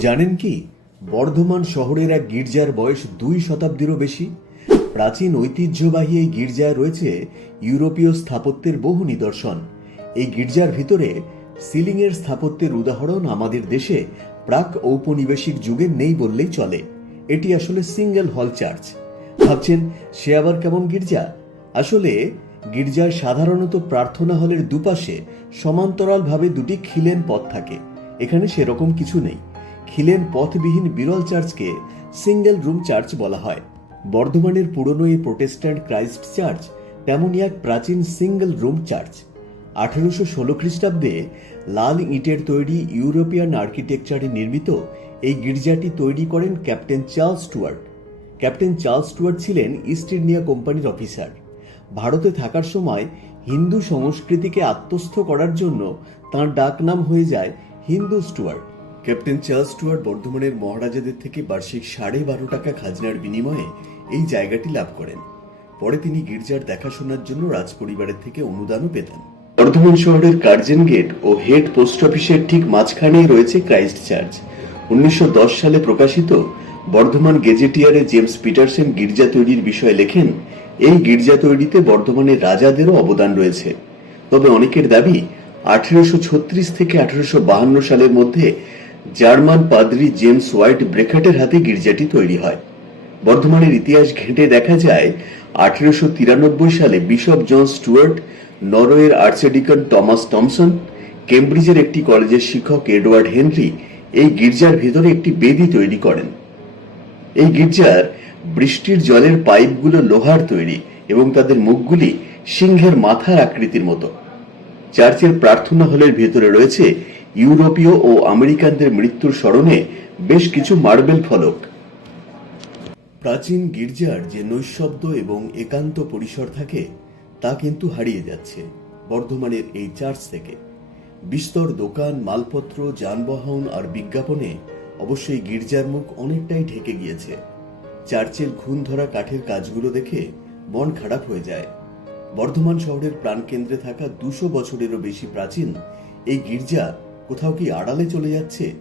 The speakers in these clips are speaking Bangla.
জানেন কি? বর্ধমান শহরের এক গির্জার বয়স দুই শতাব্দীরও বেশি। প্রাচীন ঐতিহ্যবাহী এই গির্জায় রয়েছে ইউরোপীয় স্থাপত্যের বহু নিদর্শন। এই গির্জার ভিতরে সিলিংয়ের স্থাপত্যের উদাহরণ আমাদের দেশে প্রাক ঔপনিবেশিক যুগে নেই বললেই চলে। এটি আসলে সিঙ্গেল হল চার্চ। ভাবছেন, সে আবার কেমন গির্জা? আসলে গির্জার সাধারণত প্রার্থনা হলের দুপাশে সমান্তরালভাবে দুটি খিলেন পথ থাকে। এখানে সেরকম কিছু নেই। খিলেন পথবিহীন বিরল চার্চকে সিঙ্গেল রুম চার্চ বলা হয়। বর্ধমানের পুরনো এই প্রোটেস্ট্যান্ট ক্রাইস্ট চার্চ তেমনই এক প্রাচীন সিঙ্গেল রুম চার্চ। আঠেরোশো ষোলো খ্রিস্টাব্দে লাল ইটের তৈরি ইউরোপিয়ান আর্কিটেকচারে নির্মিত এই গির্জাটি তৈরি করেন captain Charles Stuart. Captain Charles Stuart ছিলেন ইস্ট ইন্ডিয়া কোম্পানির অফিসার। ভারতে থাকার সময় হিন্দু সংস্কৃতিকে আত্মস্থ করার জন্য তাঁর ডাকনাম হয়ে যায় Hindu Stuart. Captain Charles Stuart বর্ধমানের মহারাজাদের থেকে বার্ষিক সাড়ে বারো টাকা খাজনার বিনিময়ে এই জায়গাটি লাভ করেন। পরে তিনি গির্জার দেখাশোনার জন্য রাজপরিবারের থেকে অনুদানও পেতেন। বর্ধমান শহরের কার্জন গেট ও হেড পোস্ট অফিসের ঠিক মাঝখানেই রয়েছে ক্রাইস্ট চার্চ। উনিশশো সালে প্রকাশিত বর্ধমান গেজেটিয়ারে জেমস পিটারসেন গির্জা তৈরির বিষয়ে লেখেন, এই গির্জা তৈরিতে বর্ধমানের রাজাদেরও অবদান রয়েছে। তবে অনেকের দাবি, আঠেরোশো ছত্রিশ থেকে আঠেরোশো সালের মধ্যে জার্মান পাদ্রি জেমস হোয়াইট ব্রেখাটের হাতে গির্জাটি তৈরি হয়। বর্ধমানের ইতিহাস ঘেঁটে দেখা যায়, আঠেরোশো তিরানব্বই সালে বিশপ জন স্টুয়ার্ট, নরওয়ের আর্চডিকন টমাস টমসন, কেমব্রিজের একটি কলেজের শিক্ষক এডওয়ার্ড হেনরি এই গির্জার ভেতরে একটি বেদি তৈরি করেন। এই গির্জার বৃষ্টির জলের পাইপগুলো লোহার তৈরি এবং তাদের মুখগুলি সিংহের মাথার আকৃতির মতো। চার্চের প্রার্থনা হলের ভেতরে রয়েছে ইউরোপীয় ও আমেরিকানদের মৃত্যুর স্মরণে বেশ কিছু মার্বেল ফলক। প্রাচীন গির্জার যে নৈশব্দ এবং একান্ত পরিসর থাকে, তা কিন্তু হারিয়ে যাচ্ছে বর্ধমানের এই চার্চ থেকে। বিস্তর দোকান, মালপত্র, যানবাহন আর বিজ্ঞাপনে অবশ্যই গির্জার মুখ অনেকটাই ঢেকে গিয়েছে। চার্চের খুন ধরা কাঠের কাজগুলো দেখে মন খারাপ হয়ে যায়। বর্ধমান শহরের প্রাণকেন্দ্রে থাকা দুশো বছরেরও বেশি প্রাচীন এই গির্জা কোথাও কি আড়ালে চলে যাচ্ছে?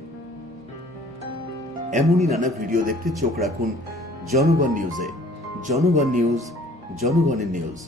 এমনই নানা ভিডিও দেখতে চোখ রাখুন জনগণ নিউজে। জনগণ নিউজ, জনগণের নিউজ।